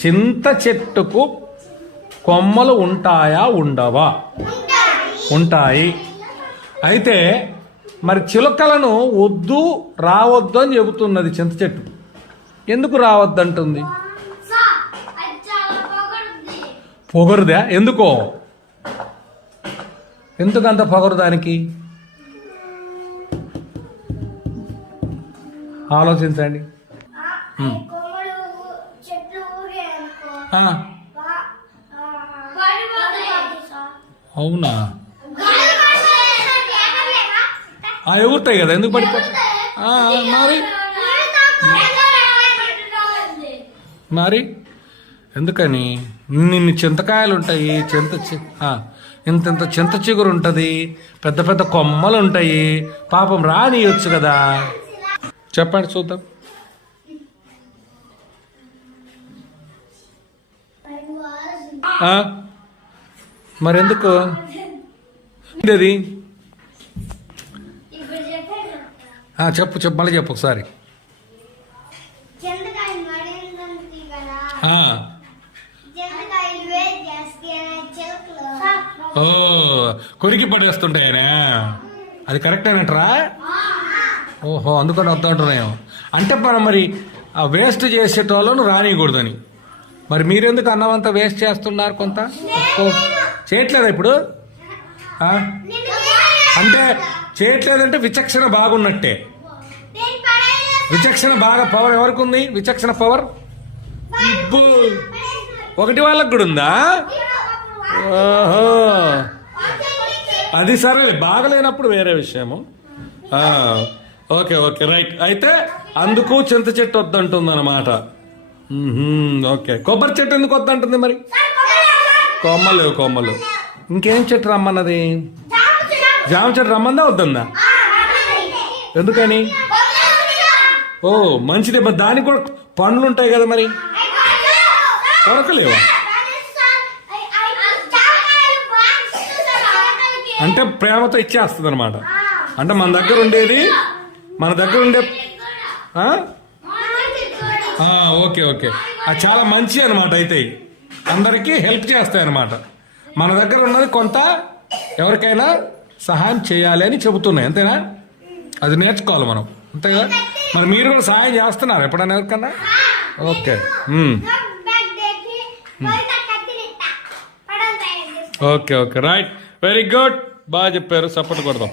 చింత చెట్టుకు కొమ్మలు ఉంటాయా ఉండవా? ఉంటాయి. అయితే మరి చిలుకలను వద్దు రావద్దు అని చెబుతున్నది చింత చెట్టు. ఎందుకు రావద్దంటుంది? పొగరుదా? ఎందుకో? ఎందుకంత పొగరు దానికి? ఆలోచించండి. అవునా? ఎగురుతాయి కదా, ఎందుకు పడిపోతాయి? మరి ఎందుకని? నిన్ను చింతకాయలు ఉంటాయి, ఇంత చింత చిగురు ఉంటుంది, పెద్ద పెద్ద కొమ్మలు ఉంటాయి, పాపం రానియొచ్చు కదా. చెప్పండి చూద్దాం. మరెందుకు అది? చెప్పు మళ్ళీ చెప్పు ఒకసారి. కొరికి పడేస్తుంటాయనే. అది కరెక్ట్ అయినట్రా? ఓహో, అందుకని వద్దంటున్నాయో. అంటే మరి వేస్ట్ చేసేటోళ్ళను రానియకూడదని. మరి మీరెందుకు అన్నం వేస్ట్ చేస్తున్నారు? కొంత చేయట్లేదా ఇప్పుడు? అంటే చేయట్లేదంటే విచక్షణ బాగున్నట్టే. విచక్షణ బాగా పవర్ ఎవరికి ఉంది? విచక్షణ పవర్ ఒకటి వాళ్ళకు కూడా ఉందా? ఓహో, అది సరే, బాగలేనప్పుడు వేరే విషయము. Okay okay right. అయితే అందుకు చింత చెట్టు వద్దంటుంది అన్నమాట. ఓకే, కొబ్బరి చెట్టు ఎందుకు వద్దంటుంది మరి? కొమ్మలు. ఇంకేం చెట్టు రమ్మన్నది? జామ చెట్టు రమ్మందా వద్దందా? ఎందుకని? ఓ మంచిదే, మరి దానికి కూడా పండ్లు ఉంటాయి కదా, మరి కొరకలేవా? అంటే ప్రేమతో ఇచ్చేస్తుంది అనమాట. అంటే మన దగ్గర ఉండే ఓకే ఓకే, అది చాలా మంచి అనమాట. అయితే అందరికీ హెల్ప్ చేస్తాయి అనమాట. మన దగ్గర ఉన్నది కొంత ఎవరికైనా సహాయం చేయాలి అని చెబుతున్నాయి, అంతేనా? అది నేర్చుకోవాలి మనం, అంతే కదా. మరి మీరు కూడా సహాయం చేస్తున్నారు ఎప్పుడైనా ఎవరికన్నా? Okay okay okay right, very good, బాగా చెప్పారు. సపోర్ట్ కొడదాం.